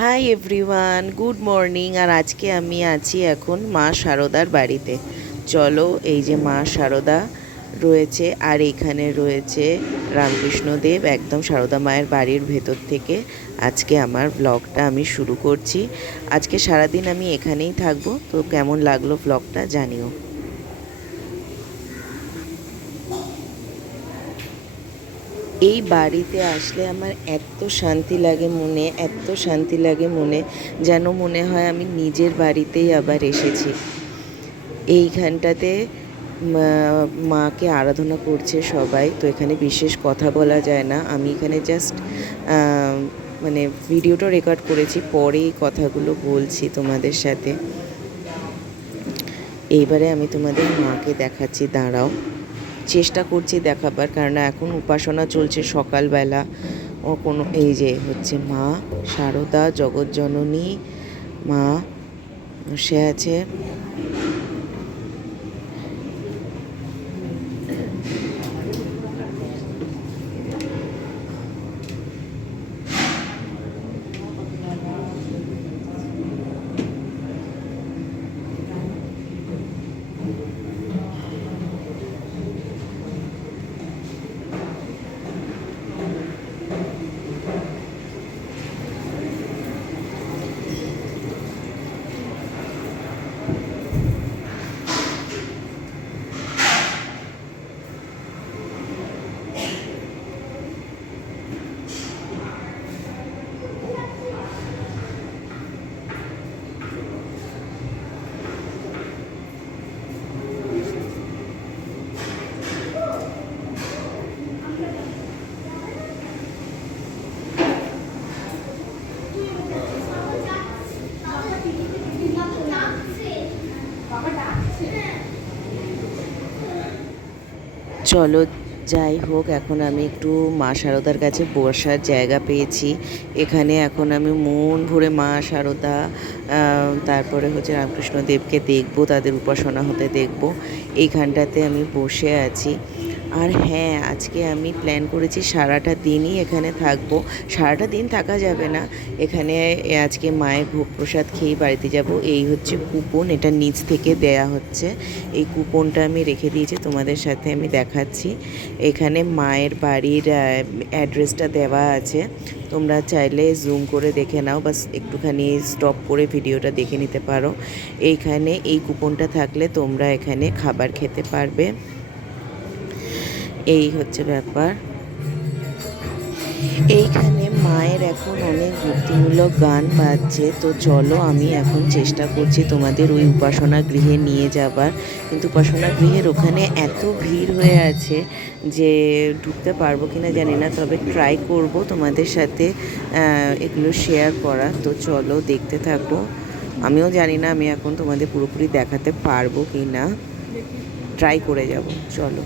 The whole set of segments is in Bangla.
High everyone, good morning. আর আজকে আমি আছি এখন মা শারদার বাড়িতে। চলো, এই যে মা শারদা রয়েছে আর এইখানে রয়েছে রামকৃষ্ণদেব, একদম শারদা মায়ের বাড়ির ভেতর থেকে আজকে আমার ব্লগটা আমি শুরু করছি। আজকে সারাদিন আমি এখানেই থাকবো, তো কেমন লাগলো ব্লগটা জানিও। এই বাড়িতে আসলে আমার এত শান্তি লাগে মনে, এত শান্তি লাগে মনে, যেন মনে হয় আমি নিজের বাড়িতেই আবার এসেছি। এইখানটাতে মাকে আরাধনা করছে সবাই, তো এখানে বিশেষ কথা বলা যায় না। আমি এখানে জাস্ট মানে ভিডিওটা রেকর্ড করেছি, পরে এই কথাগুলো বলছি তোমাদের সাথে। এইবারে আমি তোমাদের মাকে দেখাচ্ছি, দাঁড়াও। চেষ্টা করছি দেখাবার, কারণ এখন উপাসনা চলছে সকালবেলা। ও কোনো এই যে হচ্ছে মা শারদা জগৎজননী মা বসে আছে। চলো, যাই হোক, এখন আমি একটু মা শারদার কাছে বসার জায়গা পেয়েছি। এখানে এখন আমি মন ভরে মা শারদা, তারপরে হচ্ছে রামকৃষ্ণদেবকে দেখবো, তাদের উপাসনা হতে দেখবো। এইখানটাতে আমি বসে আছি। আর হ্যাঁ, আজকে আমি প্ল্যান করেছি সারাটা দিনই এখানে থাকবো। সারাটা দিন থাকা যাবে না এখানে, আজকে মায়ের ভোগ প্রসাদ খেয়ে বাড়িতে যাব। এই হচ্ছে কুপন, এটা নিচ থেকে দেয়া হচ্ছে। এই কুপনটা আমি রেখে দিয়েছি, তোমাদের সাথে আমি দেখাচ্ছি। এখানে মায়ের বাড়ির অ্যাড্রেসটা দেওয়া আছে, তোমরা চাইলে জুম করে দেখে নাও, বাস একটুখানি স্টপ করে ভিডিওটা দেখে নিতে পারো। এইখানে এই কুপনটা থাকলে তোমরা এখানে খাবার খেতে পারবে। এই হচ্ছে ব্যাপার। এইখানে মায়ের এখন অনেক ভক্তিমূলক গান বাজছে, তো চলো আমি এখন চেষ্টা করছি তোমাদের ওই উপাসনা গৃহে নিয়ে যাবার, কিন্তু উপাসনা গৃহের ওখানে এত ভিড় হয়ে আছে যে ঢুকতে পারবো কিনা জানি না, তবে ট্রাই করব তোমাদের সাথে এগুলো শেয়ার করা। তো চলো দেখতে থাকো। আমিও জানি না আমি এখন তোমাদের পুরোপুরি দেখাতে পারবো কি না, ট্রাই করে যাব। চলো।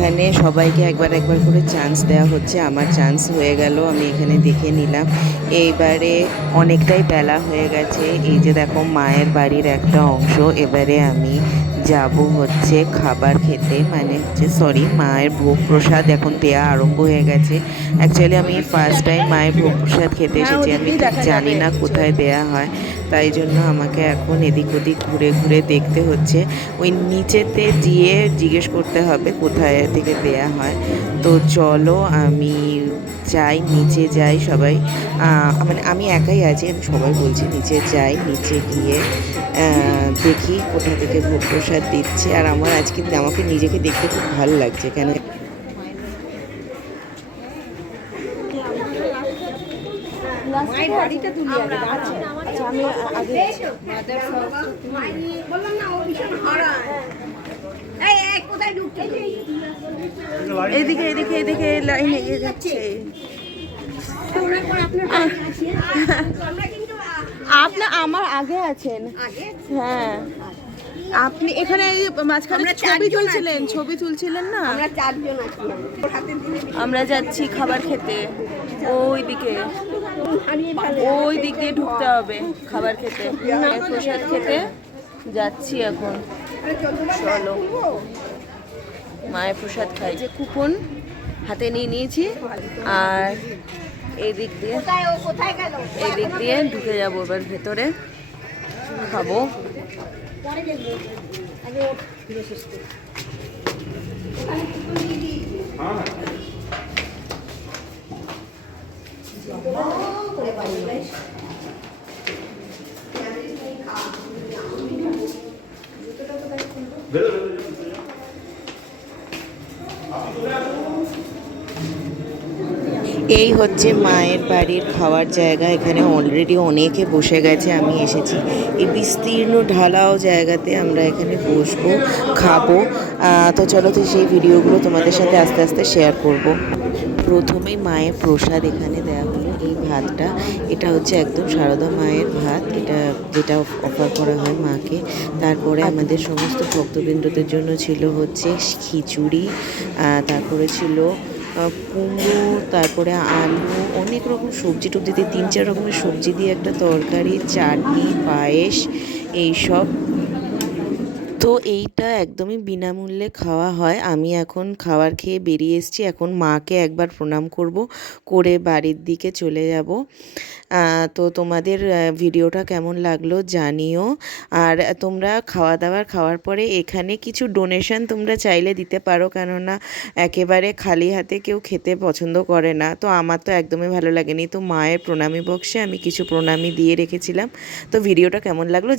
এখানে সবাইকে একবার একবার করে চান্স দেওয়া হচ্ছে। আমার চান্স হয়ে গেল, আমি এখানে দেখে নিলাম। এইবারে অনেকটাই বেলা হয়ে গেছে। এই যে দেখো মায়ের বাড়ির একটা অংশ। এবারে আমি যাব হচ্ছে খাবার খেতে, মানে হচ্ছে সরি, মায়ের ভোগ প্রসাদ এখন দেওয়া আরম্ভ হয়ে গেছে। অ্যাকচুয়ালি আমি ফার্স্ট টাইম মায়ের ভোগ প্রসাদ খেতে এসেছি, আমি ঠিক জানি না কোথায় দেয়া হয়, তাই জন্য আমাকে এখন এদিক ওদিক ঘুরে ঘুরে দেখতে হচ্ছে। ওই নিচেতে গিয়ে জিজ্ঞেস করতে হবে কোথায় থেকে দেয়া হয়। তো চলো আমি যাই, নিচে যাই। সবাই মানে আমি একাই আছি, আমি সবাই বলছি নিচে যাই, নিচে গিয়ে দেখি কোথা থেকে ভোগ প্রসাদ দিচ্ছে। আর আমার আজকে আমাকে নিজেকে দেখতে খুব ভালো লাগছে, কেন এদিকে এদিকে এদিকে লাইন এগিয়ে যাচ্ছে। আপনি আমার আগে আছেন। হ্যাঁ, আপনি এখানে মাঝখানে ছবি তুলছিলেন না? আমরা যাচ্ছি খাবার খেতে, ওই দিকে ঢুকতে হবে খাবার খেতে, প্রসাদ খেতে যাচ্ছি এখন। চলো মায়ের প্রসাদ খাই। যে কুপন হাতে নিয়ে নিয়েছি, আর এই দিক দিয়ে ঢুকে যাবো এবার ভেতরে, খাবো। এই হচ্ছে মায়ের বাড়ির খাওয়ার জায়গা। এখানে অলরেডি অনেকে বসে গেছে, আমি এসেছি এই বিস্তীর্ণ ঢালাও জায়গাতে। আমরা এখানে বসবো, খাবো। তো চলো, তো সেই ভিডিওগুলো তোমাদের সাথে আস্তে আস্তে শেয়ার করব। প্রথমেই মায়ের প্রসাদ এখানে দেওয়া হলো, এই ভাতটা। এটা হচ্ছে একদম সারদা মায়ের ভাত, এটা যেটা অফার করা হয় মাকে। তারপরে আমাদের সমস্ত ভক্তবৃন্দদের জন্য ছিল হচ্ছে খিচুড়ি, তারপরে ছিল কুমড়ো, তারপরে আলু, অনেক রকম সবজি টবজি দিয়ে 3-4 রকমের সবজি দিয়ে একটা তরকারি, চাটনি, পায়েস, এইসব। তো এইটা একদমই বিনামূল্যে খাওয়া হয়। আমি এখন খাবার খেয়ে বেরিয়ে এসেছি, এখন মাকে একবার প্রণাম করব, করে বাড়ির দিকে চলে যাব। তো তোমাদের ভিডিওটা কেমন লাগলো জানিও। আর তোমরা খাওয়ার পরে এখানে কিছু ডোনেশন তোমরা চাইলে দিতে পারো, কেননা একেবারে খালি হাতে কেউ খেতে পছন্দ করে না। তো আমার তো একদমই ভালো লাগেনি, তো মায়ের প্রণামী বক্সে আমি কিছু প্রণামী দিয়ে রেখেছিলাম। তো ভিডিওটা কেমন লাগলো